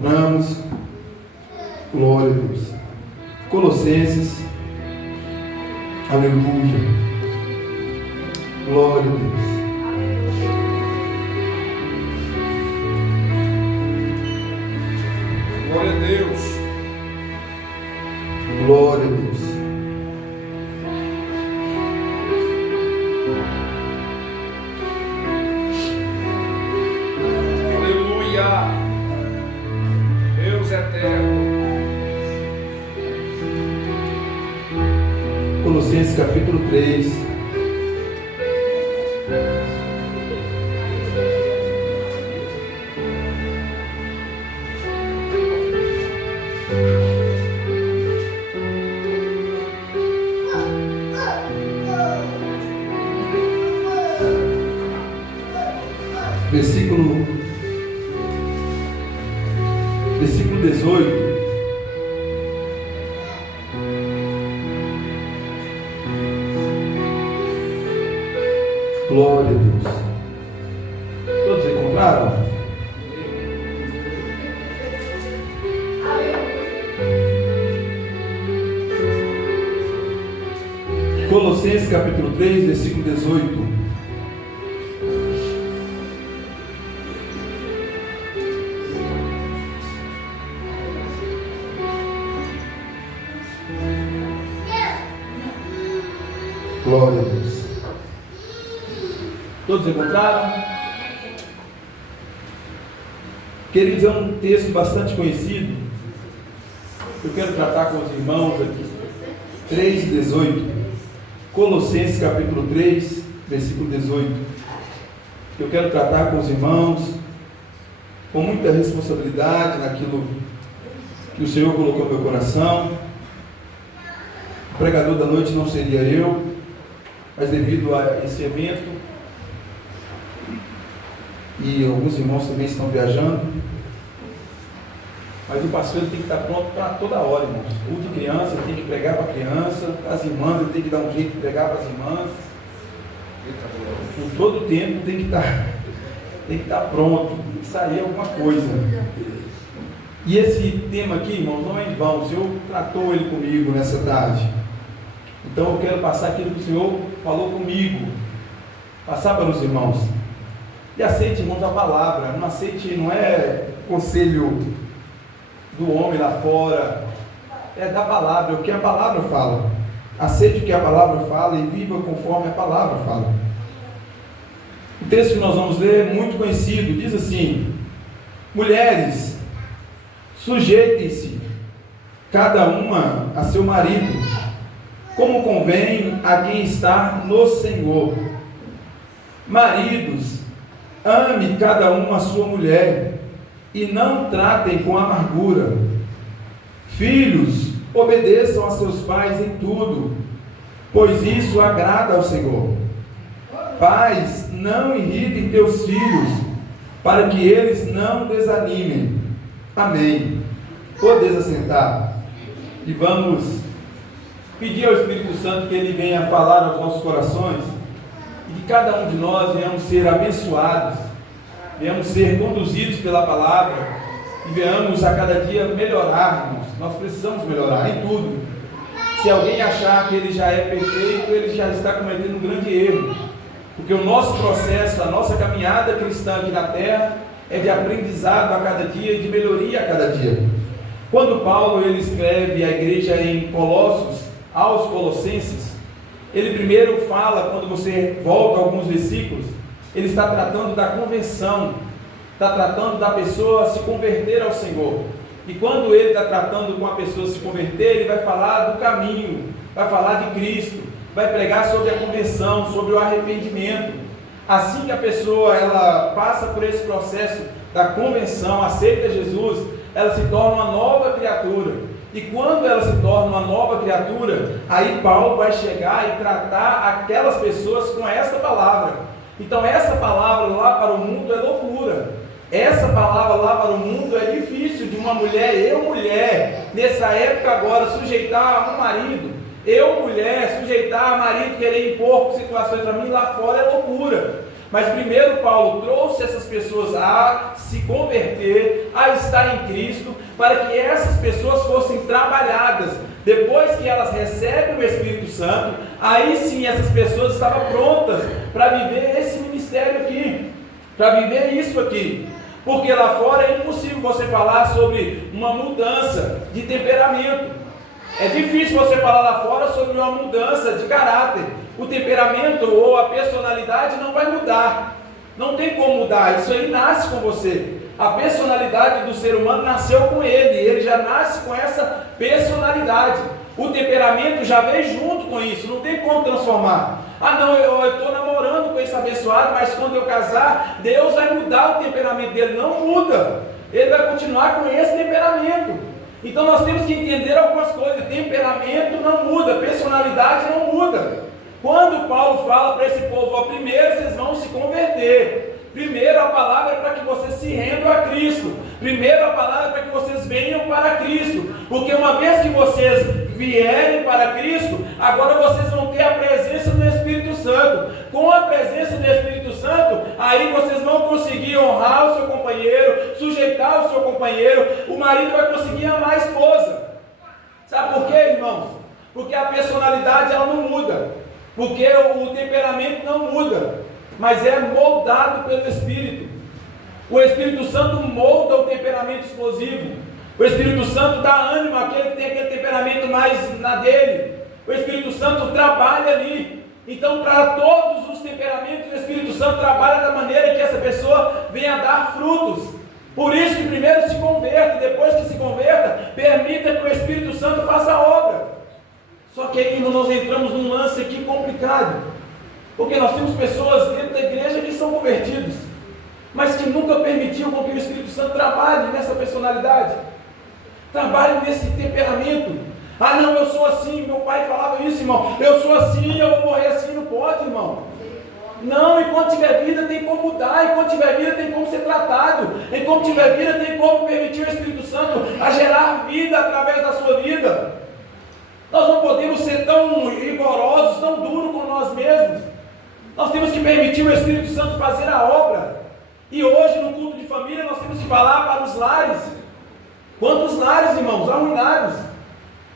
Oramos, glória a Deus. Colossenses, aleluia, glória a Deus. Glória a Deus. Glória a Deus. Aleluia. Deus eterno. Colossenses capítulo 3. Versículo 18. Glória a Deus. Todos encontraram? Colossenses capítulo 3, versículo 18. Glória a Deus. Todos encontraram? Queridos, é um texto bastante conhecido. Eu quero tratar com os irmãos aqui. 3:18. Colossenses capítulo 3, versículo 18. Eu quero tratar com os irmãos com muita responsabilidade naquilo que o Senhor colocou no meu coração. O pregador da noite não seria eu, mas devido a esse evento, e alguns irmãos também estão viajando, mas o pastor tem que estar pronto para toda hora, irmãos. O de criança tem que pregar para a criança, as irmãs ele tem que dar um jeito de pregar para as irmãs. Por todo tempo tem que estar pronto, tem que sair alguma coisa. E esse tema aqui, irmãos, não é em vão. O Senhor tratou ele comigo nessa tarde. Então eu quero passar aquilo que o Senhor falou comigo, passar para os irmãos. E aceite, irmãos, a palavra. Não aceite, não é conselho do homem lá fora, é da palavra, o que a palavra fala. Aceite o que a palavra fala e viva conforme a palavra fala. O texto que nós vamos ler é muito conhecido, diz assim: mulheres, sujeitem-se cada uma a seu marido, como convém a quem está no Senhor. Maridos, ame cada um a sua mulher, e não tratem com amargura. Filhos, obedeçam a seus pais em tudo, pois isso agrada ao Senhor. Pais, não irritem teus filhos, para que eles não desanimem. Amém. Podeis assentar. E vamos pedir ao Espírito Santo que Ele venha falar aos nossos corações, e que cada um de nós venhamos ser abençoados, venhamos ser conduzidos pela palavra, e venhamos a cada dia melhorar, irmãos. Nós precisamos melhorar em tudo. Se alguém achar que ele já é perfeito, ele já está cometendo um grande erro, porque o nosso processo, a nossa caminhada cristã aqui na terra é de aprendizado a cada dia e de melhoria a cada dia. Quando Paulo ele escreve a igreja em Colossos, aos Colossenses, ele primeiro fala, quando você volta a alguns versículos, ele está tratando da conversão, está tratando da pessoa se converter ao Senhor. E quando ele está tratando com a pessoa se converter, ele vai falar do caminho, vai falar de Cristo, vai pregar sobre a conversão, sobre o arrependimento. Assim que a pessoa ela passa por esse processo da conversão, aceita Jesus, ela se torna uma nova criatura. E quando ela se torna uma nova criatura, aí Paulo vai chegar e tratar aquelas pessoas com essa palavra. Então essa palavra lá para o mundo é loucura. Essa palavra lá para o mundo é difícil de uma mulher, eu mulher, nessa época agora, sujeitar a um marido. Eu mulher, sujeitar a marido, querer impor situações para mim lá fora é loucura. Mas primeiro Paulo trouxe essas pessoas a se converter, a estar em Cristo, para que essas pessoas fossem trabalhadas. Depois que elas recebem o Espírito Santo, aí sim essas pessoas estavam prontas para viver esse ministério aqui, para viver isso aqui. Porque lá fora é impossível você falar sobre uma mudança de temperamento. É difícil você falar lá fora sobre uma mudança de caráter. O temperamento ou a personalidade não vai mudar. Não tem como mudar. Isso aí nasce com você. A personalidade do ser humano nasceu com ele. Ele já nasce com essa personalidade. O temperamento já veio junto com isso. Não tem como transformar. Ah não, eu estou namorando com esse abençoado, mas quando eu casar, Deus vai mudar o temperamento dele. Não muda. Ele vai continuar com esse temperamento. Então nós temos que entender algumas coisas. Temperamento não muda, personalidade não muda. Quando Paulo fala para esse povo, ó, primeiro vocês vão se converter. Primeiro a palavra é para que vocês se rendam a Cristo. Primeiro a palavra é para que vocês venham para Cristo. Porque uma vez que vocês vierem para Cristo, agora vocês vão ter a presença do Espírito Santo. Com a presença do Espírito Santo, aí vocês vão conseguir honrar o seu companheiro, sujeitar o seu companheiro. O marido vai conseguir amar a esposa. Sabe por quê, irmãos? Porque a personalidade ela não muda. Porque o temperamento não muda, mas é moldado pelo Espírito. O Espírito Santo molda o temperamento explosivo. O Espírito Santo dá ânimo àquele que tem aquele temperamento mais na dele. O Espírito Santo trabalha ali. Então, para todos os temperamentos, o Espírito Santo trabalha da maneira que essa pessoa venha dar frutos. Por isso que primeiro se converta, depois que se converta, permita que o Espírito Santo faça a obra. Só que aí nós entramos num lance aqui complicado, porque nós temos pessoas dentro da igreja que são convertidos, mas que nunca permitiram com que o Espírito Santo trabalhe nessa personalidade, trabalhe nesse temperamento. Ah não, eu sou assim, meu pai falava isso, irmão, eu sou assim, eu vou morrer assim. Não pode, irmão. Não, enquanto tiver vida tem como mudar, enquanto tiver vida tem como ser tratado, enquanto tiver vida tem como permitir o Espírito Santo a gerar vida através da sua vida. Nós não podemos ser tão rigorosos, tão duros com nós mesmos. Nós temos que permitir o Espírito Santo fazer a obra. E hoje no culto de família nós temos que falar para os lares. Quantos lares, irmãos, arruinados?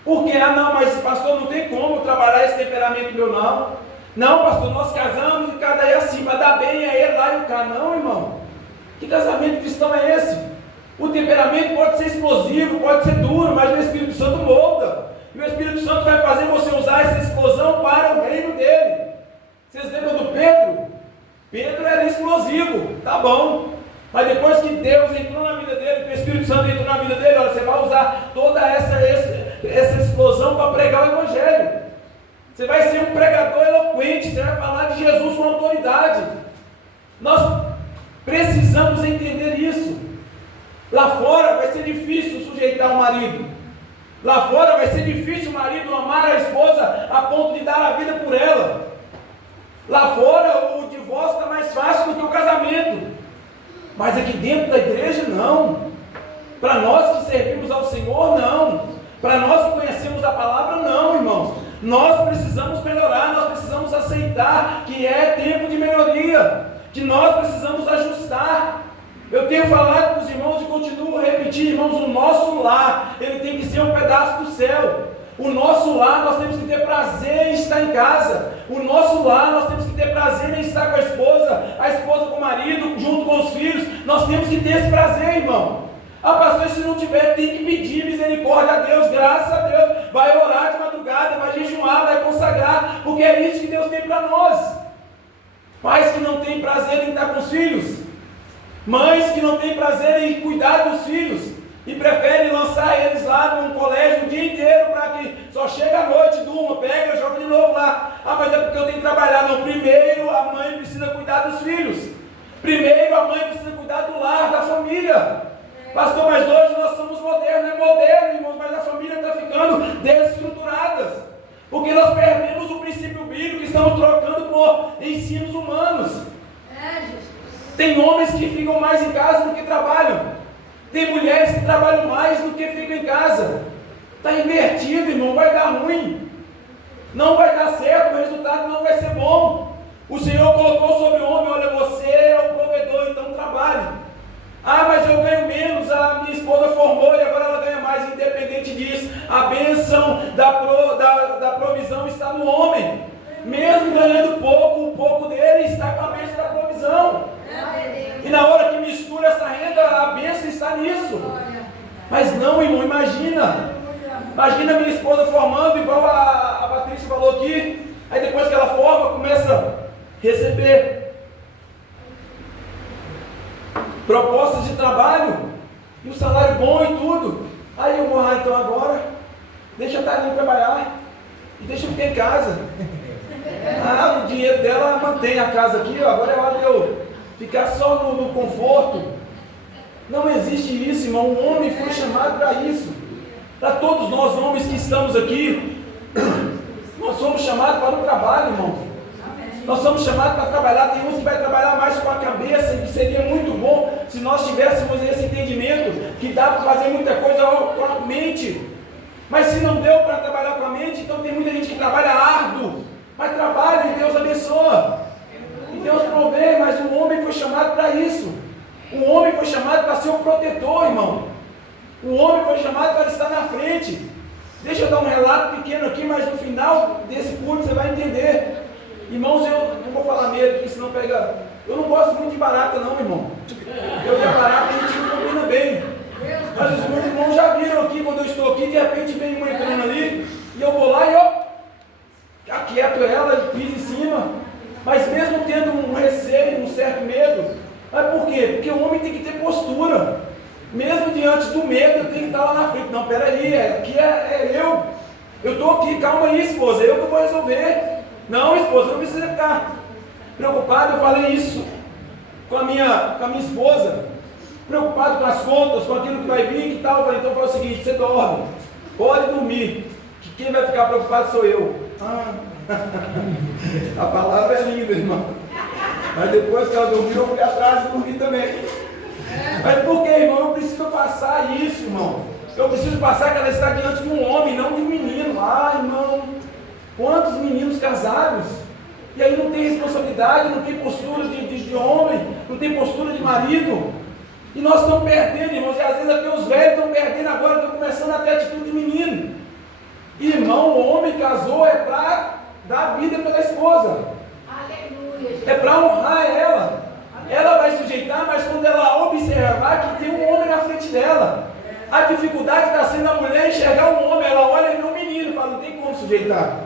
Porque, não, mas pastor, não tem como trabalhar esse temperamento meu não. Não, pastor, nós casamos e cada é assim, para dar bem a ele lá e cá. Não, irmão. Que casamento cristão é esse? O temperamento pode ser explosivo, pode ser duro, mas o Espírito Santo molda. E o Espírito Santo vai fazer você usar essa explosão para o reino dele. Vocês lembram do Pedro? Pedro era explosivo, tá bom. Mas depois que Deus entrou na vida dele, que o Espírito Santo entrou na vida dele, olha, você vai usar toda essa explosão para pregar o Evangelho. Você vai ser um pregador eloquente, você vai falar de Jesus com autoridade. Nós precisamos entender isso. Lá fora vai ser difícil sujeitar o marido. Lá fora vai ser difícil o marido amar a esposa a ponto de dar a vida por ela. Lá fora o divórcio está mais fácil do que o casamento. Mas aqui dentro da igreja não. Para nós que servimos ao Senhor, não. Para nós que conhecemos a palavra, não, irmãos. Nós precisamos melhorar, nós precisamos aceitar que é tempo de melhoria, que nós precisamos ajustar. Eu tenho falado com os irmãos e continuo a repetir, irmãos, o nosso lar, ele tem que ser um pedaço do céu. O nosso lar, nós temos que ter prazer em estar em casa. O nosso lar, nós temos que ter prazer em estar com a esposa com o marido, junto com os filhos. Nós temos que ter esse prazer, irmão. Ah, pastor, se não tiver, tem que pedir misericórdia a Deus, graças a Deus. Vai orar de madrugada, vai jejuar, vai consagrar, porque é isso que Deus tem para nós. Pais que não têm prazer em estar com os filhos, mães que não têm prazer em cuidar dos filhos e preferem lançar eles lá no colégio o dia inteiro para que só chegue à noite, durma, pega e joga de novo lá. Ah, mas é porque eu tenho que trabalhar. Não, primeiro a mãe precisa cuidar dos filhos. Primeiro a mãe precisa cuidar do lar, da família. Pastor, mas hoje nós somos modernos, é moderno, irmãos, mas a família está ficando desestruturada. Porque nós perdemos o princípio bíblico e estamos trocando por ensinos humanos. Tem homens que ficam mais em casa do que trabalham. Tem mulheres que trabalham mais do que ficam em casa. Está invertido, irmão, vai dar ruim. Não vai dar certo, o resultado não vai ser bom. O Senhor colocou sobre o homem: olha, você é o provedor, então trabalhe. Ah, mas eu ganho menos, a minha esposa formou e agora ela ganha mais. Independente disso, a bênção da provisão está no homem. Mesmo ganhando pouco, o pouco dele está com a bênção da provisão. E na hora que mistura essa renda, a bênção está nisso. Mas não, irmão, imagina minha esposa formando, igual a Patrícia falou aqui. Aí depois que ela forma, começa a receber propostas de trabalho, e o salário bom e tudo. Aí eu vou lá, então agora, deixa a Thalinha trabalhar, e deixa eu ficar em casa. Ah, o dinheiro dela mantém a casa aqui, ó, agora é hora de eu ficar só no conforto. Não existe isso, irmão. O homem foi chamado para isso. Para todos nós homens que estamos aqui, nós somos chamados para o trabalho, irmão. Nós somos chamados para trabalhar. Tem uns que vai trabalhar mais com a cabeça, e que seria muito bom se nós tivéssemos esse entendimento, que dá para fazer muita coisa com a mente. Mas se não deu para trabalhar com a mente, então tem muita gente que trabalha árduo, mas trabalha e Deus abençoa, e Deus provê. Mas o homem foi chamado para isso. O homem foi chamado para ser o protetor, irmão. O homem foi chamado para estar na frente. Deixa eu dar um relato pequeno aqui, mas no final desse culto você vai entender. Irmãos, eu não vou falar mesmo, porque senão pega. Eu não gosto muito de barata, não, irmão. Eu e a barata, a gente não combina bem. Mas os meus irmãos já viram aqui, quando eu estou aqui, de repente vem uma entrando ali, e eu vou lá e eu aquieto ela, piso em cima. Mas mesmo tendo um receio, um certo medo, mas por quê? Porque o homem tem que ter postura. Mesmo diante do medo, eu tenho que estar lá na frente. Não, peraí, aqui é eu. Eu estou aqui, calma aí, esposa, eu que vou resolver. Não, esposa, não precisa ficar preocupado. Eu falei isso com a minha esposa, preocupado com as contas, com aquilo que vai vir, que tal. Eu falei, então faz o seguinte: você dorme, pode dormir, que quem vai ficar preocupado sou eu. A palavra é linda, irmão. Mas depois que ela dormiu, eu fui atrás e dormi também. Mas por que, irmão? Eu preciso passar isso, irmão. Eu preciso passar que ela está diante de um homem, não de um menino. Irmão, quantos meninos casados, e aí não tem responsabilidade, não tem postura de homem, não tem postura de marido. E nós estamos perdendo, irmãos. E às vezes até os velhos estão perdendo agora, estão começando a ter atitude de menino. Irmão, o homem casou é para dar vida pela esposa. É para honrar ela. Ela vai sujeitar, mas quando ela observar que tem um homem na frente dela, a dificuldade está sendo a mulher enxergar um homem. Ela olha e vê um menino e fala: não tem como sujeitar.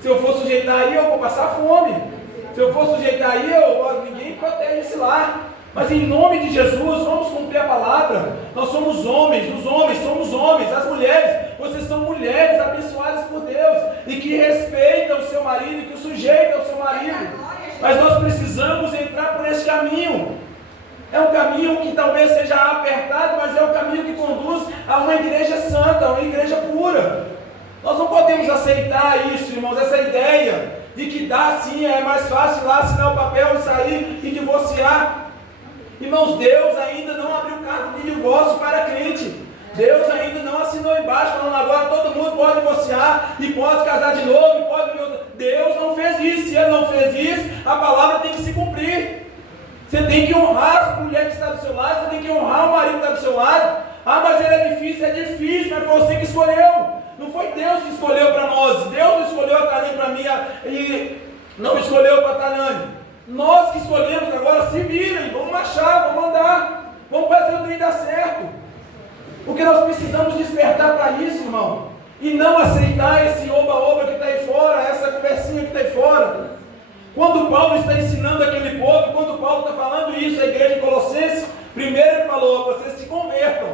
Se eu for sujeitar aí, eu vou passar fome. Se eu for sujeitar aí, ninguém protege esse lar. Mas em nome de Jesus, vamos cumprir a palavra. Nós somos homens, os homens somos homens. As mulheres, vocês são mulheres abençoadas por Deus, e que respeitam o seu marido, e que o sujeitam ao seu marido. Mas nós precisamos entrar por esse caminho. É um caminho que talvez seja apertado, mas é um caminho que conduz a uma igreja santa, a uma igreja pura. Nós não podemos aceitar isso, irmãos, essa ideia de que dá sim, é mais fácil lá assinar o papel e sair e divorciar. Irmãos, Deus ainda não abriu carta de divórcio para crente. Deus ainda não assinou embaixo falando agora todo mundo pode divorciar e pode casar de novo e pode... Deus não fez isso. Se Ele não fez isso, a palavra tem que se cumprir. Você tem que honrar a mulher que está do seu lado, você tem que honrar o marido que está do seu lado. Mas ele é difícil, mas foi você que escolheu. Não foi Deus que escolheu para nós. Deus não escolheu a Thalane para mim e não escolheu para a Thalane. Nós que escolhemos. Agora se virem, vamos marchar, vamos andar, vamos fazer o trem dar certo. Porque nós precisamos despertar para isso, irmão. E não aceitar esse oba-oba que está aí fora, essa conversinha que está aí fora. Quando Paulo está ensinando aquele povo, quando Paulo está falando isso à igreja de Colossenses, primeiro ele falou: vocês se convertam.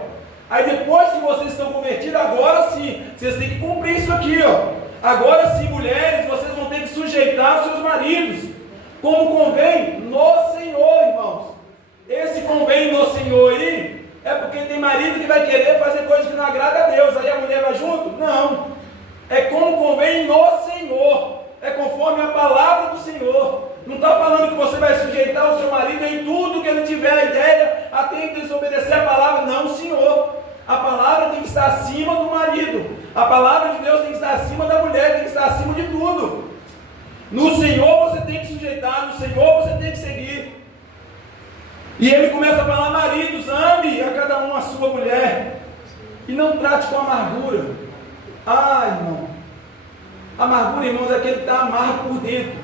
Aí depois que vocês estão convertidos, agora sim, vocês têm que cumprir isso aqui, ó. Agora sim, mulheres, vocês vão ter que sujeitar os seus maridos, como convém no Senhor, irmãos. Esse convém no Senhor aí, é porque tem marido que vai querer fazer coisas que não agrada a Deus, aí a mulher vai junto? Não. É como convém no Senhor, é conforme a palavra do Senhor. Não está falando que você vai sujeitar o seu marido em tudo que ele tiver a ideia, até em desobedecer a palavra. Não, Senhor. A palavra tem que estar acima do marido. A palavra de Deus tem que estar acima da mulher, tem que estar acima de tudo. No Senhor você tem que sujeitar dá no Senhor, você tem que seguir. E ele começa a falar: maridos, ame a cada um a sua mulher, e não trate com amargura. Irmão, amargura, irmãos, é aquele que está amargo por dentro.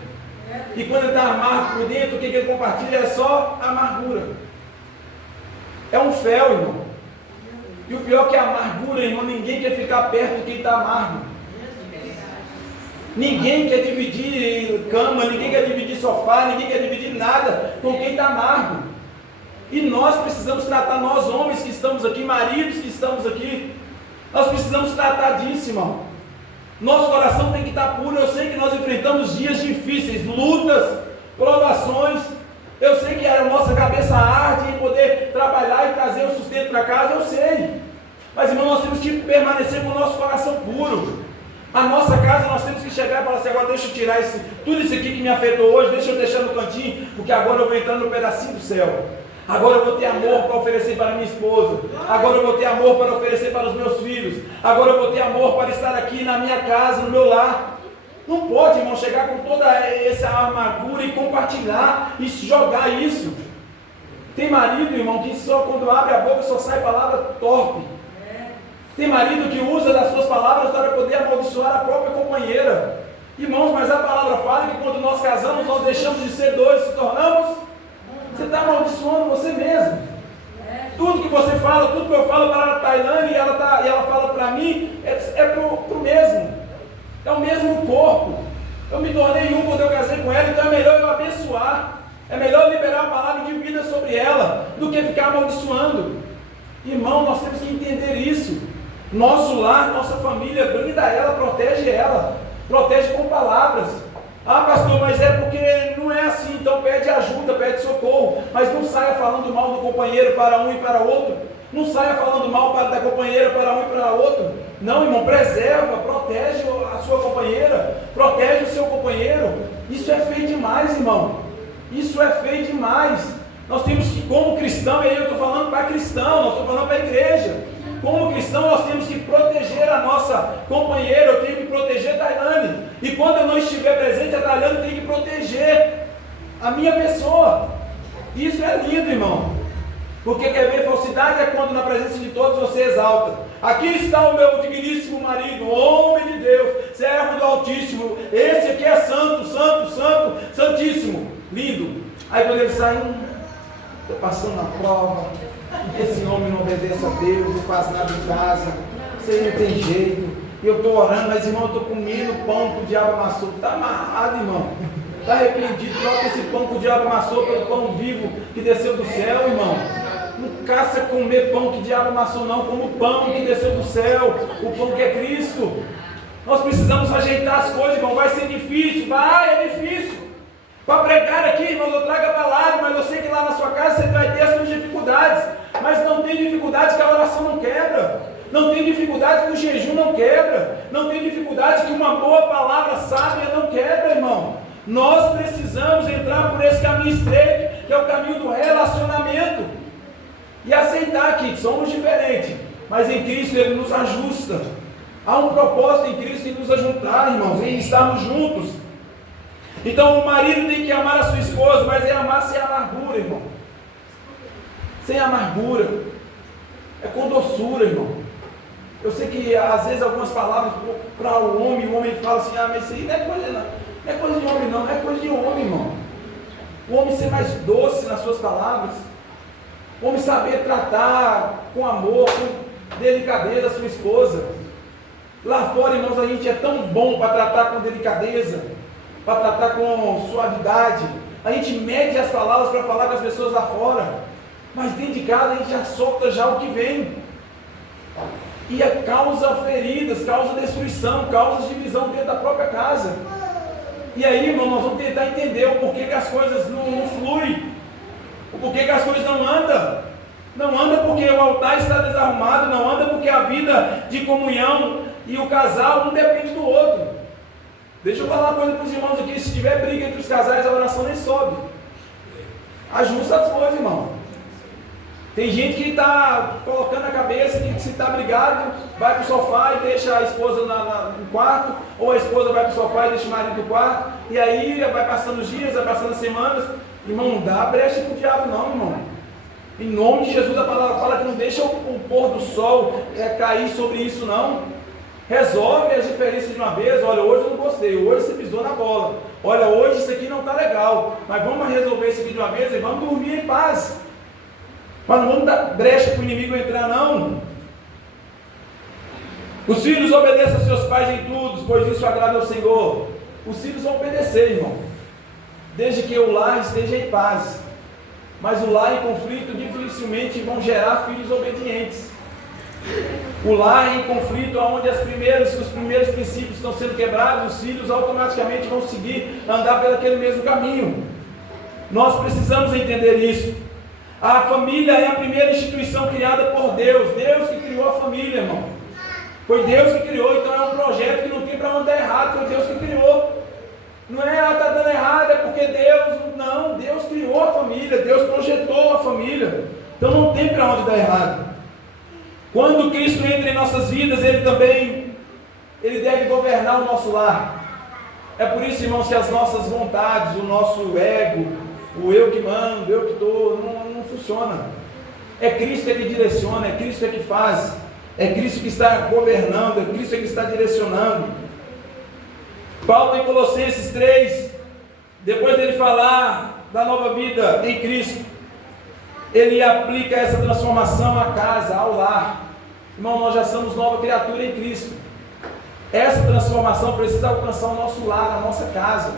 E quando ele está amargo por dentro, o que ele compartilha é só amargura. É um fel, irmão. E o pior é que a amargura, irmão, ninguém quer ficar perto de quem está amargo. Ninguém quer dividir cama, ninguém quer dividir sofá, ninguém quer dividir nada com quem está amargo. E nós precisamos tratar, nós homens que estamos aqui, maridos que estamos aqui, nós precisamos tratar disso, irmão. Nosso coração tem que estar puro. Eu sei que nós enfrentamos dias difíceis, lutas, provações. Eu sei que a nossa cabeça arde em poder trabalhar e trazer o sustento para casa, eu sei. Mas, irmão, nós temos que permanecer com o nosso coração puro. A nossa casa, nós temos que chegar e falar assim: agora deixa eu tirar tudo isso aqui que me afetou hoje, deixa eu deixar no cantinho, porque agora eu vou entrar no pedacinho do céu. Agora eu vou ter amor para oferecer para minha esposa. Agora eu vou ter amor para oferecer para os meus filhos. Agora eu vou ter amor para estar aqui na minha casa, no meu lar. Não pode, irmão, chegar com toda essa amargura e compartilhar e jogar isso. Tem marido, irmão, que só quando abre a boca só sai palavra torpe. Tem marido que usa das suas palavras para poder amaldiçoar a própria companheira. Irmãos, mas a palavra fala que quando nós casamos, nós deixamos de ser dois, se tornamos. Você está amaldiçoando você mesmo. Tudo que você fala, tudo que eu falo para a Tailane e ela fala para mim, é pro mesmo. É o mesmo corpo. Eu me tornei um quando eu casei com ela, então é melhor eu abençoar. É melhor liberar a palavra de vida sobre ela do que ficar amaldiçoando. Irmão, nós temos que entender isso. Nosso lar, nossa família, brinda ela, protege com palavras. Pastor, mas é porque não é assim, então pede ajuda, pede socorro, mas não saia falando mal do companheiro para um e para outro, não saia falando mal da companheira para um e para outro. Não, irmão, preserva, protege a sua companheira, protege o seu companheiro. Isso é feio demais, irmão, isso é feio demais. Nós temos que, como cristão, e aí eu estou falando para cristão, nós estamos falando para a igreja. Como cristão, nós temos que proteger a nossa companheira. Eu tenho que proteger a Tailane. E quando eu não estiver presente, a Tailane tem que proteger a minha pessoa. Isso é lindo, irmão. Porque quer ver, falsidade é quando na presença de todos você exalta. Aqui está o meu digníssimo marido, homem de Deus, servo do Altíssimo. Esse aqui é santo, santo, santo, santíssimo. Lindo. Aí quando ele sai, estou passando na prova. Esse homem não obedece a Deus, não faz nada em casa, você não tem jeito. E eu estou orando, mas irmão, eu estou comendo pão que o diabo amassou. Está amarrado, irmão. Está arrependido, troca esse pão que o diabo amassou pelo pão vivo que desceu do céu, irmão. Não caça comer pão que o diabo amassou, não. Como o pão que desceu do céu, o pão que é Cristo. Nós precisamos ajeitar as coisas, irmão. Vai ser difícil, é difícil. Para pregar aqui, irmãos, eu trago a palavra, mas eu sei que lá na sua casa você vai ter as suas dificuldades. Mas não tem dificuldade que a oração não quebra. Não tem dificuldade que o jejum não quebra. Não tem dificuldade que uma boa palavra sábia não quebra, irmão. Nós precisamos entrar por esse caminho estreito, que é o caminho do relacionamento. E aceitar que somos diferentes, mas em Cristo Ele nos ajusta. Há um propósito em Cristo em nos ajuntar, irmãos, em estarmos juntos. Então o marido tem que amar a sua esposa, mas é amar sem amargura, irmão. Sem amargura. É com doçura, irmão. Eu sei que às vezes algumas palavras para o homem fala assim: mas isso aí não é coisa de homem não, não é coisa de homem, irmão. O homem ser mais doce nas suas palavras. O homem saber tratar com amor, com delicadeza a sua esposa. Lá fora, irmãos, a gente é tão bom para tratar com delicadeza, para tratar com suavidade. A gente mede as palavras para falar com as pessoas lá fora, mas dentro de casa a gente já solta já o que vem. E causa feridas, causa destruição, causa divisão dentro da própria casa. E aí, irmão, nós vamos tentar entender o porquê que as coisas não fluem, o porquê que as coisas não andam. Não anda porque o altar está desarrumado, não anda porque a vida de comunhão e o casal um depende do outro. Deixa eu falar uma coisa para os irmãos aqui: se tiver briga entre os casais, a oração nem sobe. Ajusta as coisas, irmão. Tem gente que está colocando na cabeça que se está brigado, vai para o sofá e deixa a esposa no quarto, ou a esposa vai para o sofá e deixa o marido no quarto, e aí vai passando os dias, vai passando as semanas. Irmão, não dá brecha para o diabo não, irmão. Em nome de Jesus, a palavra fala que não deixa o pôr do sol cair sobre isso não. Resolve as diferenças de uma vez. Olha, hoje eu não gostei, hoje você pisou na bola. Olha, hoje isso aqui não está legal, mas vamos resolver isso aqui de uma vez e vamos dormir em paz. Mas não vamos dar brecha para o inimigo entrar não. Os filhos obedeçam aos seus pais em tudo, pois isso agrada ao Senhor. Os filhos vão obedecer, irmão, desde que o lar esteja em paz. Mas o lar em conflito dificilmente vão gerar filhos obedientes. O lar em conflito, onde os primeiros princípios estão sendo quebrados, os filhos automaticamente vão seguir, andar pelo aquele mesmo caminho. Nós precisamos entender isso. A família é a primeira instituição criada por Deus. Deus que criou a família, irmão. Foi Deus que criou, então é um projeto que não tem para onde dar errado, foi Deus que criou. Não é, está dando errado, é porque Deus, não, Deus criou a família, Deus projetou a família, então não tem para onde dar errado. Quando Cristo entra em nossas vidas, Ele deve governar o nosso lar. É por isso, irmãos, que as nossas vontades, o nosso ego, o eu que mando, eu que estou, não funciona. É Cristo que direciona, é Cristo que faz, é Cristo que está governando, é Cristo que está direcionando. Paulo em Colossenses 3, depois dele falar da nova vida em Cristo, ele aplica essa transformação à casa, ao lar. Irmão, nós já somos nova criatura em Cristo. Essa transformação precisa alcançar o nosso lar, a nossa casa.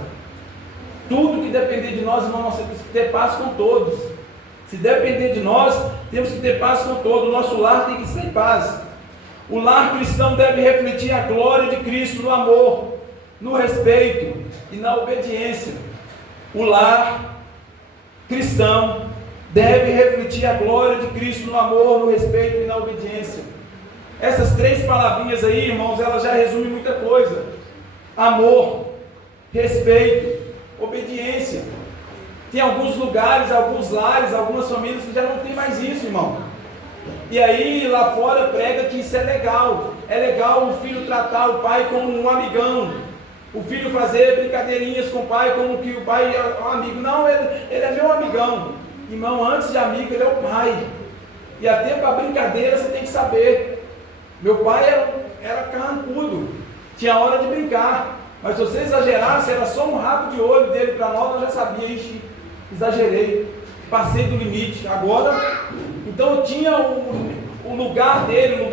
Tudo que depender de nós, irmão, nós temos que ter paz com todos. Se depender de nós, temos que ter paz com todos. O nosso lar tem que ser em paz. O lar cristão deve refletir a glória de Cristo no amor, no respeito e na obediência. O lar cristão deve refletir a glória de Cristo no amor, no respeito e na obediência. Essas três palavrinhas aí, irmãos, elas já resumem muita coisa: amor, respeito, obediência. Tem alguns lugares, alguns lares, algumas famílias que já não tem mais isso, irmão. E aí lá fora prega que isso é legal. É legal o filho tratar o pai como um amigão, o filho fazer brincadeirinhas com o pai como que o pai é um amigo. Não, ele é meu amigão. Irmão, antes de amigo, ele é o pai. E até para brincadeira você tem que saber. Meu pai era carrancudo, tinha hora de brincar, mas se você exagerasse, era só um rabo de olho dele para nós já sabia, ixi, exagerei, passei do limite. Agora, então tinha o lugar dele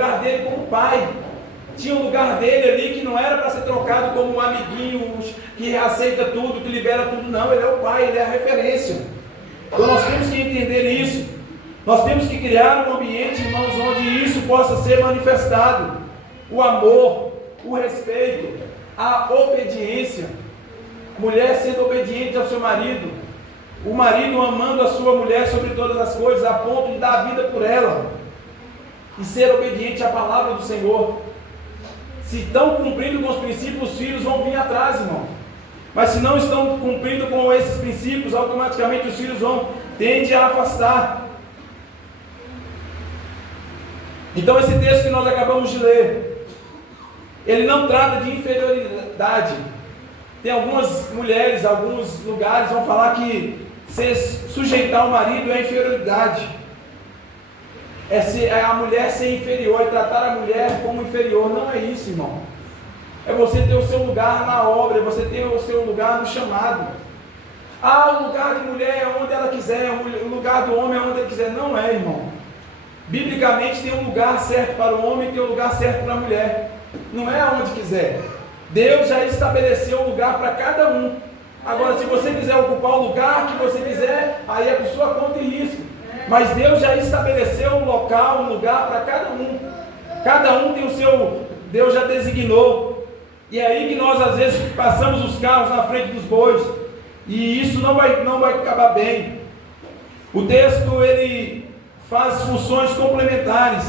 como pai. Tinha um lugar dele ali que não era para ser trocado como um amiguinho que aceita tudo, que libera tudo, não. Ele é o pai, ele é a referência. Então nós temos que entender isso. Nós temos que criar um ambiente, irmãos, onde isso possa ser manifestado. O amor, o respeito, a obediência. Mulher sendo obediente ao seu marido. O marido amando a sua mulher sobre todas as coisas, a ponto de dar a vida por ela. E ser obediente à palavra do Senhor. Se estão cumprindo com os princípios, os filhos vão vir atrás, irmão. Mas se não estão cumprindo com esses princípios, automaticamente os filhos tendem a afastar. Então esse texto que nós acabamos de ler, ele não trata de inferioridade. Tem algumas mulheres, alguns lugares vão falar que se sujeitar o marido é inferioridade. É a mulher ser inferior, é tratar a mulher como inferior. Não é isso, irmão. É você ter o seu lugar na obra, é você ter o seu lugar no chamado. O lugar de mulher é onde ela quiser, o lugar do homem é onde ele quiser. Não é, irmão. Biblicamente tem um lugar certo para o homem e tem um lugar certo para a mulher. Não é aonde quiser. Deus já estabeleceu um lugar para cada um. Agora, se você quiser ocupar o lugar que você quiser, aí é por sua conta e risco. Mas Deus já estabeleceu um local, um lugar para cada um. Cada um tem o seu, Deus já designou. E é aí que nós às vezes passamos os carros na frente dos bois. E isso não vai acabar bem. O texto, ele faz funções complementares.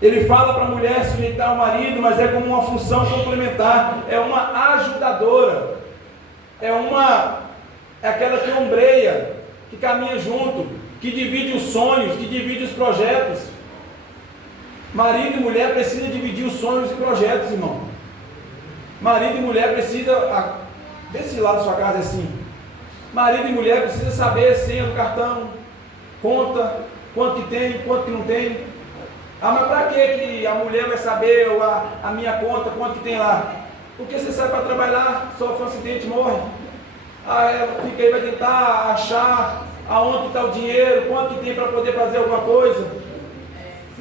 Ele fala para a mulher sujeitar o marido, mas é como uma função complementar. É uma ajudadora. É aquela que ombreia, que caminha junto, que divide os sonhos, que divide os projetos. Marido e mulher precisam dividir os sonhos e projetos, irmão. Marido e mulher precisam, desse lado da sua casa é assim, marido e mulher precisam saber a senha do cartão, conta, quanto que tem, quanto que não tem. Mas para que a mulher vai saber a minha conta, quanto que tem lá? Porque você sai para trabalhar, sofre um acidente, morre. Ela fica aí, vai tentar achar aonde está o dinheiro, quanto que tem para poder fazer alguma coisa.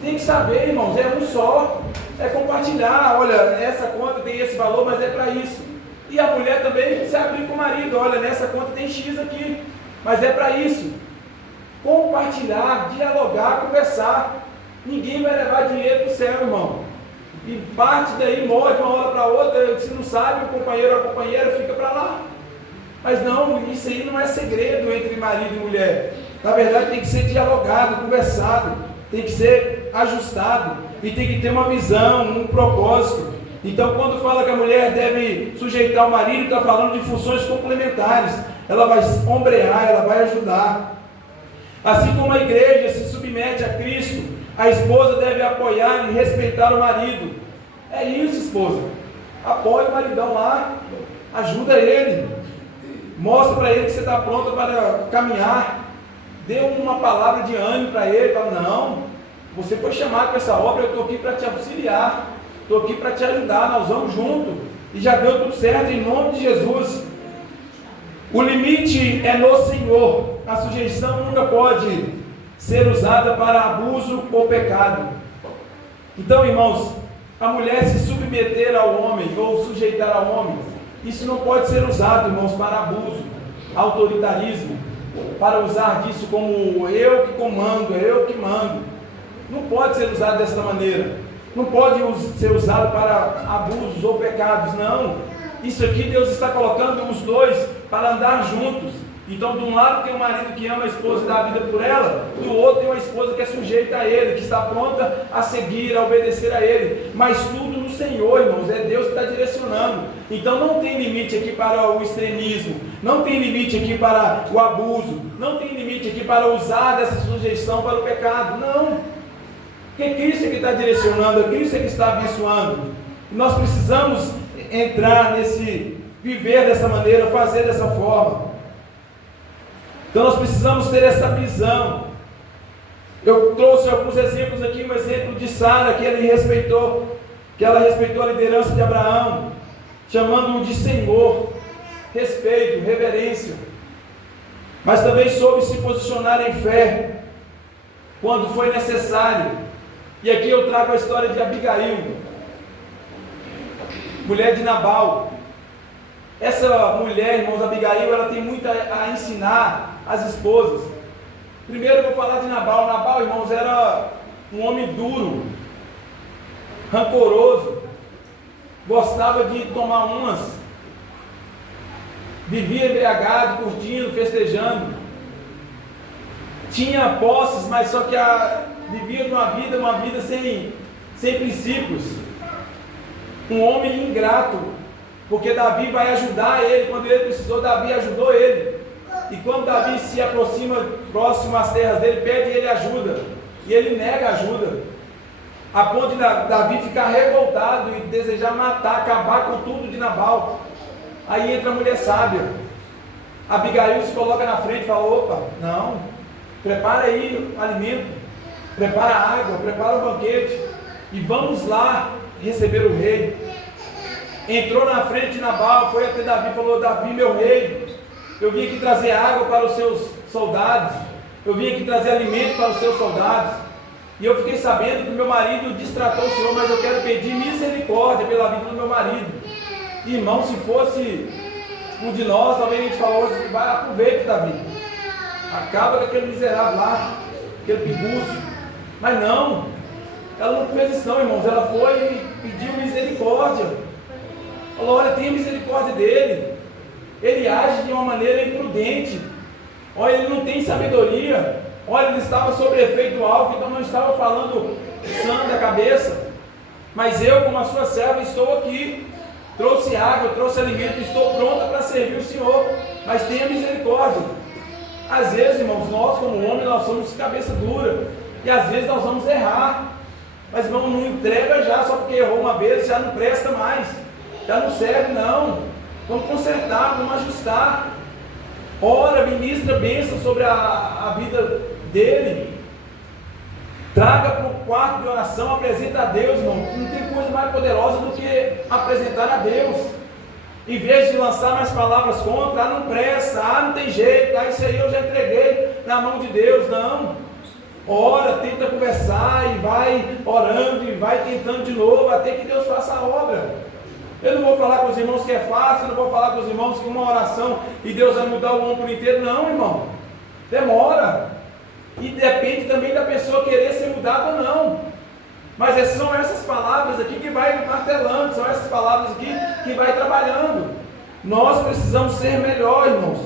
Tem que saber, irmãos, é um só, é compartilhar. Olha, essa conta tem esse valor, mas é para isso. E a mulher também se abrir com o marido, olha, nessa conta tem X aqui, mas é para isso. Compartilhar, dialogar, conversar. Ninguém vai levar dinheiro para o céu, irmão. E parte daí, morre de uma hora para outra, se não sabe, o companheiro ou a companheira fica para lá. Mas não, isso aí não é segredo entre marido e mulher. Na verdade tem que ser dialogado, conversado, tem que ser ajustado e tem que ter uma visão, um propósito. Então quando fala que a mulher deve sujeitar o marido, está falando de funções complementares. Ela vai ombrear, ela vai ajudar. Assim como a igreja se submete a Cristo, a esposa deve apoiar e respeitar o marido. É isso, esposa. Apoie o maridão lá, ajuda ele, mostra para ele que você está pronta para caminhar, dê uma palavra de ânimo para ele. Fala, não, você foi chamado para essa obra, eu estou aqui para te auxiliar, estou aqui para te ajudar, nós vamos juntos, e já deu tudo certo em nome de Jesus. O limite é no Senhor. A sujeição nunca pode ser usada para abuso ou pecado. Então, irmãos, a mulher se submeter ao homem ou sujeitar ao homem, isso não pode ser usado, irmãos, para abuso, autoritarismo, para usar disso como eu que comando, eu que mando. Não pode ser usado dessa maneira. Não pode ser usado para abusos ou pecados, não. Isso aqui Deus está colocando os dois para andar juntos. Então, de um lado tem um marido que ama a esposa e dá a vida por ela, do outro tem uma esposa que é sujeita a ele, que está pronta a seguir, a obedecer a ele, mas tudo no Senhor, irmãos, é Deus que está direcionando. Então não tem limite aqui para o extremismo, não tem limite aqui para o abuso, não tem limite aqui para usar dessa sujeição para o pecado, não, porque Cristo é que está direcionando, Cristo é que está abençoando. Nós precisamos entrar nesse, viver dessa maneira, fazer dessa forma. Então nós precisamos ter essa visão. Eu trouxe alguns exemplos aqui, um exemplo de Sara, que ela respeitou a liderança de Abraão, chamando-o de Senhor, respeito, reverência, mas também soube se posicionar em fé, quando foi necessário. E aqui eu trago a história de Abigail, mulher de Nabal. Essa mulher, irmãos, Abigail, ela tem muito a ensinar as esposas. Primeiro eu vou falar de Nabal. Nabal, irmãos, era um homem duro, rancoroso, gostava de tomar umas, vivia embriagado, curtindo, festejando, tinha posses, mas só que vivia uma vida sem princípios, um homem ingrato, porque Davi vai ajudar ele. Quando ele precisou, Davi ajudou ele. E quando Davi se aproxima próximo às terras dele, pede ele ajuda, e ele nega ajuda, a ponto de Davi ficar revoltado e desejar matar, acabar com tudo de Nabal. Aí entra a mulher sábia, Abigail se coloca na frente e fala, opa, não, prepara aí o alimento, prepara a água, prepara o banquete, e vamos lá receber o rei. Entrou na frente de Nabal, foi até Davi e falou, Davi, meu rei, eu vim aqui trazer água para os seus soldados, eu vim aqui trazer alimento para os seus soldados, e eu fiquei sabendo que meu marido distratou o Senhor, mas eu quero pedir misericórdia pela vida do meu marido. Irmão, se fosse um de nós, talvez a gente falou, vai, aproveita, Davi, acaba com aquele miserável lá, aquele pinguço. Mas não, ela não fez isso não, irmãos, ela foi e pediu misericórdia. Falou, olha, tenha misericórdia dele, ele age de uma maneira imprudente, olha, ele não tem sabedoria, olha, ele estava sob efeito do álcool, então não estava falando sã da cabeça, mas eu, como a sua serva, estou aqui, trouxe água, trouxe alimento, estou pronta para servir o Senhor, mas tenha misericórdia. Às vezes, irmãos, nós como homens, nós somos cabeça dura, e às vezes nós vamos errar, mas irmão, não entrega já, só porque errou uma vez, já não presta mais, já não serve não. Vamos consertar, vamos ajustar. Ora, ministra bênção sobre a vida dele. Traga para o quarto de oração, apresenta a Deus, irmão. Não tem coisa mais poderosa do que apresentar a Deus. Em vez de lançar mais palavras contra, não presta, não tem jeito, isso aí eu já entreguei na mão de Deus. Não. Ora, tenta conversar e vai orando e vai tentando de novo até que Deus faça a obra. Eu não vou falar com os irmãos que é fácil, eu não vou falar com os irmãos que uma oração e Deus vai mudar o mundo por inteiro. Não, irmão. Demora. E depende também da pessoa querer ser mudada ou não. Mas são essas palavras aqui que vai martelando, são essas palavras aqui que vai trabalhando. Nós precisamos ser melhor, irmãos.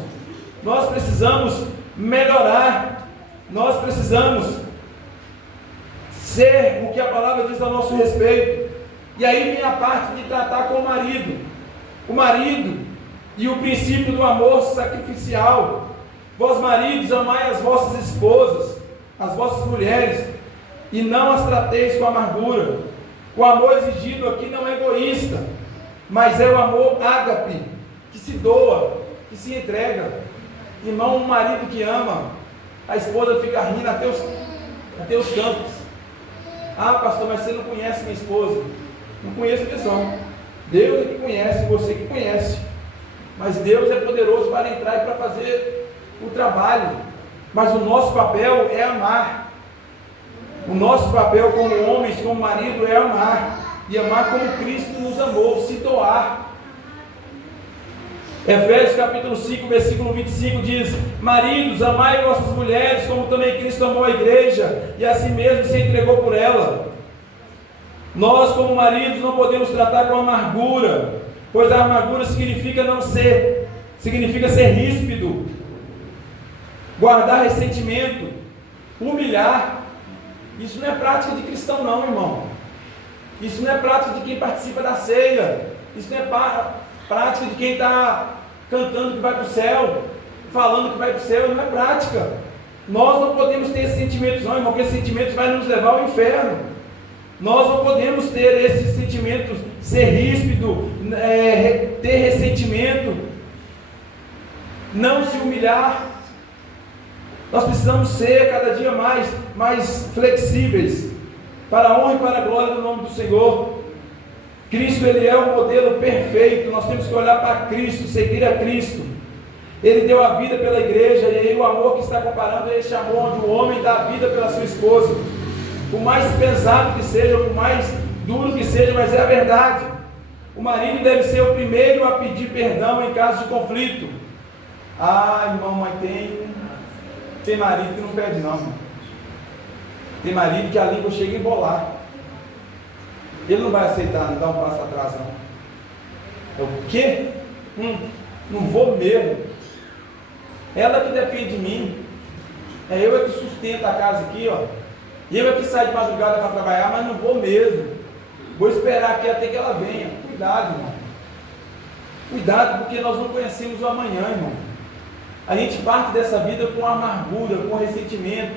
Nós precisamos melhorar. Nós precisamos ser o que a palavra diz a nosso respeito. E aí vem a parte de tratar com o marido. O marido e o princípio do amor sacrificial. Vós maridos, amai as vossas esposas, as vossas mulheres, e não as trateis com amargura. O amor exigido aqui não é egoísta, mas é o amor ágape, que se doa, que se entrega. Irmão, um marido que ama, a esposa fica rindo até os cantos. Ah, pastor, mas você não conhece minha esposa. Não conheço pessoal. Deus é que conhece, você que conhece. Mas Deus é poderoso para entrar e para fazer o trabalho. Mas o nosso papel é amar. O nosso papel como homens, como marido, é amar. E amar como Cristo nos amou, se doar. Efésios capítulo 5, versículo 25 diz: maridos, amai vossas mulheres, como também Cristo amou a igreja, e a si mesmo se entregou por ela. Nós, como maridos, não podemos tratar com amargura, pois a amargura significa ser ríspido, guardar ressentimento, humilhar. Isso não é prática de cristão não, irmão. Isso não é prática de quem participa da ceia. Isso não é prática de quem está cantando que vai para o céu, falando que vai para o céu. Não é prática. Nós não podemos ter esses sentimentos não, irmão, porque esses sentimentos vão nos levar ao inferno. Nós não podemos ter esses sentimentos, ser ríspido, ter ressentimento, não se humilhar. Nós precisamos ser cada dia mais flexíveis, para a honra e para a glória do nome do Senhor. Cristo, Ele é o modelo perfeito. Nós temos que olhar para Cristo, seguir a Cristo. Ele deu a vida pela igreja, e aí o amor que está comparando, Ele chamou onde o homem dá a vida pela sua esposa. Por mais pesado que seja, por mais duro que seja, mas é a verdade. O marido deve ser o primeiro a pedir perdão em caso de conflito. Ah, irmão, mas tem marido que não pede não, irmão. Tem marido que a língua chega a embolar. Ele não vai aceitar, não dá um passo atrás não. É o quê? Não vou mesmo. Ela que depende de mim. É eu que sustento a casa aqui, ó. E eu que saio de madrugada para trabalhar, mas não vou mesmo. Vou esperar aqui até que ela venha. Cuidado, irmão. Cuidado, porque nós não conhecemos o amanhã, irmão. A gente parte dessa vida com amargura, com ressentimento,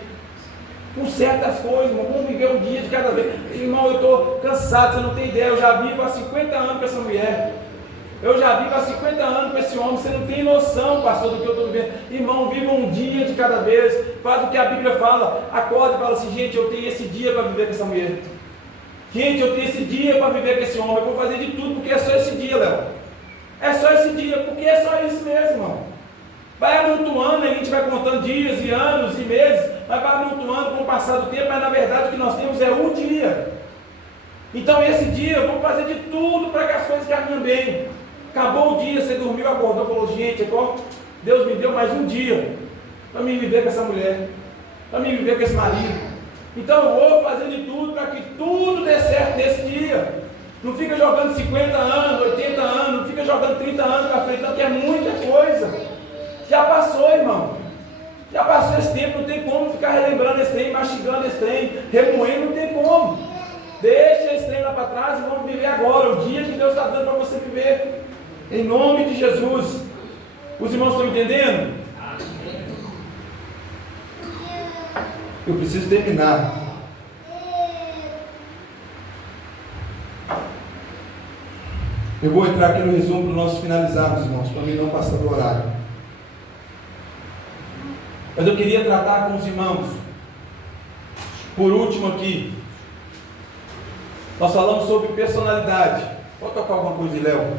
com certas coisas, irmão. Vamos viver um dia de cada vez. Irmão, eu estou cansado, você não tem ideia. Eu já vivo há 50 anos com essa mulher. Eu já vivo há 50 anos com esse homem. Você não tem noção, pastor, do que eu estou vivendo. Irmão, viva um dia de cada vez. Faz o que a Bíblia fala. Acorda e fala assim: gente, eu tenho esse dia para viver com essa mulher. Gente, eu tenho esse dia para viver com esse homem. Eu vou fazer de tudo porque é só esse dia, Léo. É só esse dia, porque é só isso mesmo, irmão. Vai amontoando, a gente vai contando dias e anos e meses, mas vai amontoando com o passar do tempo, mas na verdade o que nós temos é um dia. Então esse dia, vamos fazer de tudo para que as coisas caminhem bem. Acabou o dia, você dormiu, acordou, falou: gente, Deus me deu mais um dia para me viver com essa mulher, para me viver com esse marido. Então eu vou fazer de tudo para que tudo dê certo nesse dia. Não fica jogando 50 anos, 80 anos, não fica jogando 30 anos para frente, não, que é muita coisa. Já passou, irmão. Já passou esse tempo, não tem como ficar relembrando esse trem, mastigando esse trem, remoendo, não tem como. Deixa esse trem lá para trás e vamos viver agora, o dia que Deus está dando para você viver. Em nome de Jesus. Os irmãos estão entendendo? Eu preciso terminar. Eu vou entrar aqui no resumo para nós finalizarmos, irmãos, para mim não passar do horário. Mas eu queria tratar com os irmãos. Por último aqui, nós falamos sobre personalidade. Pode tocar alguma coisa, Léo?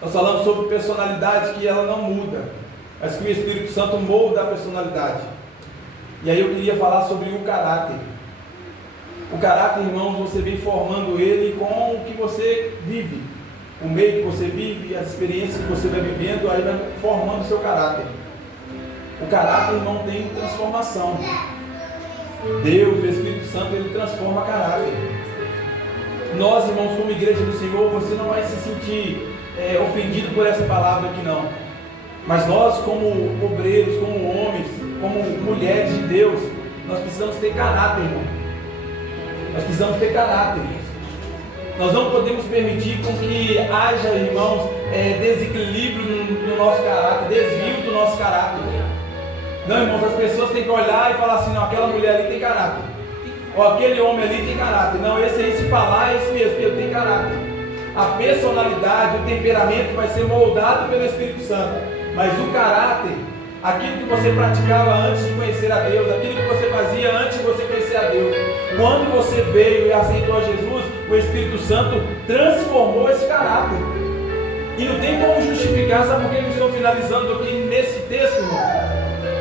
Nós falamos sobre personalidade, que ela não muda, mas que o Espírito Santo molda a personalidade. E aí eu queria falar sobre o caráter. O caráter, irmãos, você vem formando ele com o que você vive. O meio que você vive, as experiências que você vai vivendo, aí vai formando o seu caráter. O caráter, irmão, tem transformação. Deus, o Espírito Santo, ele transforma caráter. Nós, irmãos, como igreja do Senhor, você não vai se sentir ofendido por essa palavra aqui, não. Mas nós, como obreiros, como homens, como mulheres de Deus, nós precisamos ter caráter, irmão. Nós precisamos ter caráter. Nós não podemos permitir com que haja, irmãos, desequilíbrio no nosso caráter, desvio do nosso caráter. Não, irmãos, as pessoas têm que olhar e falar assim, não, aquela mulher ali tem caráter. Ou aquele homem ali tem caráter. Não, esse aí, se falar, é esse mesmo, porque ele tem caráter. A personalidade, o temperamento vai ser moldado pelo Espírito Santo. Mas o caráter, aquilo que você praticava antes de conhecer a Deus, aquilo que você fazia antes de você conhecer a Deus, quando você veio e aceitou a Jesus, o Espírito Santo transformou esse caráter. E não tem como justificar, sabe por que eu estou finalizando aqui nesse texto, irmão?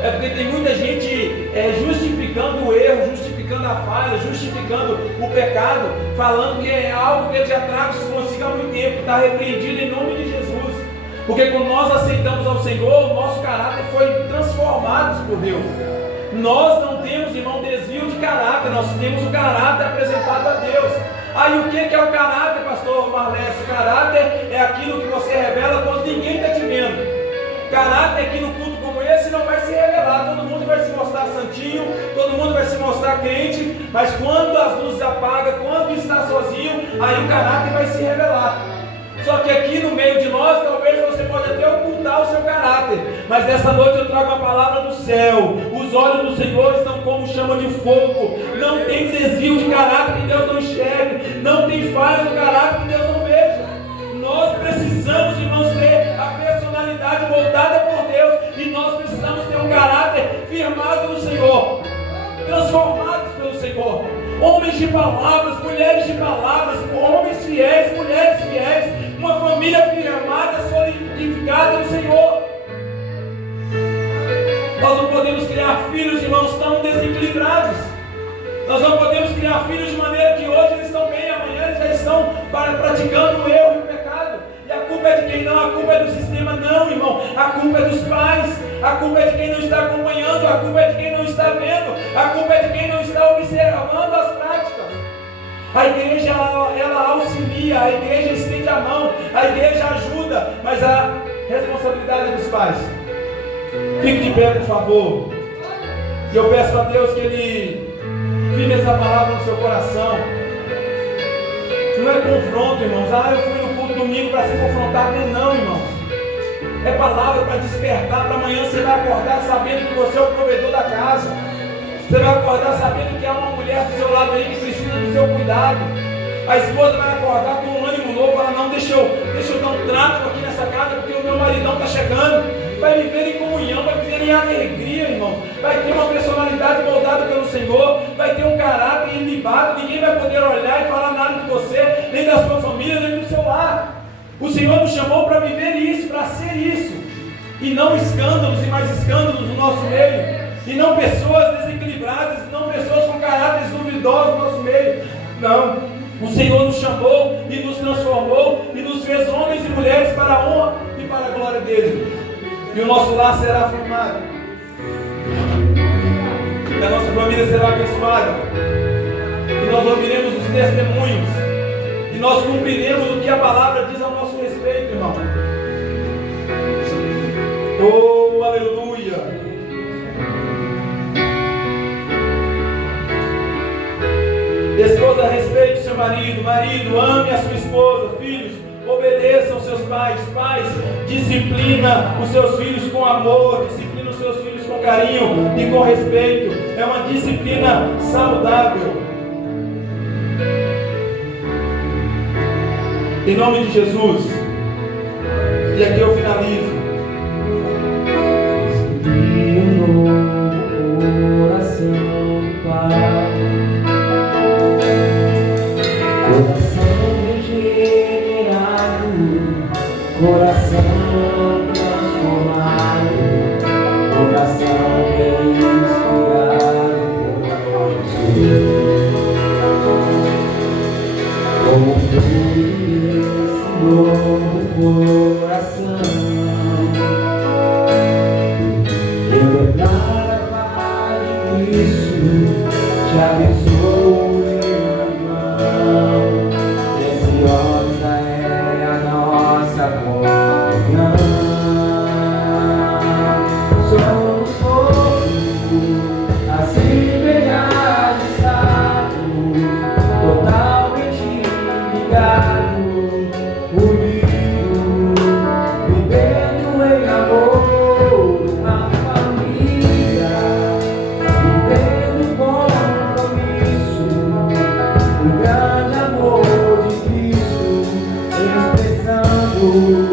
É porque tem muita gente justificando o erro, justificando a falha, justificando o pecado, falando que é algo que ele já traz consigo há muito tempo, está repreendido em nome de Jesus. Porque quando nós aceitamos ao Senhor, o nosso caráter foi transformado por Deus. Nós não temos, irmão, desvio de caráter, nós temos o caráter apresentado a Deus. Aí o que é o caráter, pastor Marlés? O caráter é aquilo que você revela quando ninguém está te vendo. Caráter é que no culto como esse não vai se revelar, todo mundo vai se mostrar santinho, todo mundo vai se mostrar crente, mas quando as luzes apagam, quando está sozinho, aí o caráter vai se revelar. Só que aqui no meio de nós, talvez você pode até ocultar o seu caráter, mas nessa noite eu trago a palavra do céu. Os olhos do Senhor estão como chama de fogo, não tem desvio de caráter que Deus não enxergue, não tem falha no caráter que Deus não veja. Nós precisamos, irmãos, ter a personalidade moldada por Deus, e nós precisamos ter um caráter firmado no Senhor, transformados pelo Senhor. Homens de palavras, mulheres de palavras, homens fiéis, mulheres fiéis, uma família firmada, solidificada no Senhor. Nós não podemos criar filhos, irmãos, tão desequilibrados. Nós não podemos criar filhos de maneira que hoje eles estão bem, amanhã eles já estão praticando o erro e o pecado. E a culpa é de quem? Não, a culpa é do sistema, não, irmão. A culpa é dos pais, a culpa é de quem não está acompanhando, a culpa é de quem não está vendo, a culpa é de quem não está observando as práticas. A igreja, ela auxilia, a igreja estende a mão, a igreja ajuda, mas a responsabilidade é dos pais. Fique de pé, por favor. E eu peço a Deus que Ele firme essa palavra no seu coração. Não é confronto, irmãos. Eu fui no culto domingo para ser confrontado. Não, irmãos. É palavra para despertar. Para amanhã você vai acordar sabendo que você é o provedor da casa. Você vai acordar sabendo que há uma mulher do seu lado aí que precisa do seu cuidado. A esposa vai acordar com um ânimo novo. Fala, não, deixa eu dar um trato aqui nessa casa, porque o meu maridão está chegando. Vai viver em comunhão, vai viver em alegria, irmão. Vai ter uma personalidade moldada pelo Senhor, vai ter um caráter ilibado. Ninguém vai poder olhar e falar nada de você, nem da sua família, nem do seu lar. O Senhor nos chamou para viver isso, para ser isso, e não escândalos e mais escândalos no nosso meio, e não pessoas desequilibradas, e não pessoas com caráteres duvidosos no nosso meio. Não, o Senhor nos chamou e nos transformou e nos fez homens e mulheres para a honra e para a glória dele. E o nosso lar será afirmado, e a nossa família será abençoada, e nós ouviremos os testemunhos, e nós cumpriremos o que a palavra diz ao nosso respeito, irmão. Oh, aleluia! Esposa, respeite seu marido. Marido, ame a sua esposa. Filhos, obedeçam aos seus pais. Pais, disciplina os seus filhos com amor, disciplina os seus filhos com carinho e com respeito. é uma disciplina saudável. Em nome de Jesus. E aqui eu finalizo. Coração, Pai, coração regenerado, coração transformado, coração inspirado por Jesus. Como fruto desse novo coração, eu declaro a paz de Cristo, te abençoo, irmão. Preciosa é a nossa comunhão. Somos todos assemelhados, estados totalmente ligados, unidos, vivendo em amor, uma família, vivendo com compromisso, o grande amor de Cristo, expressando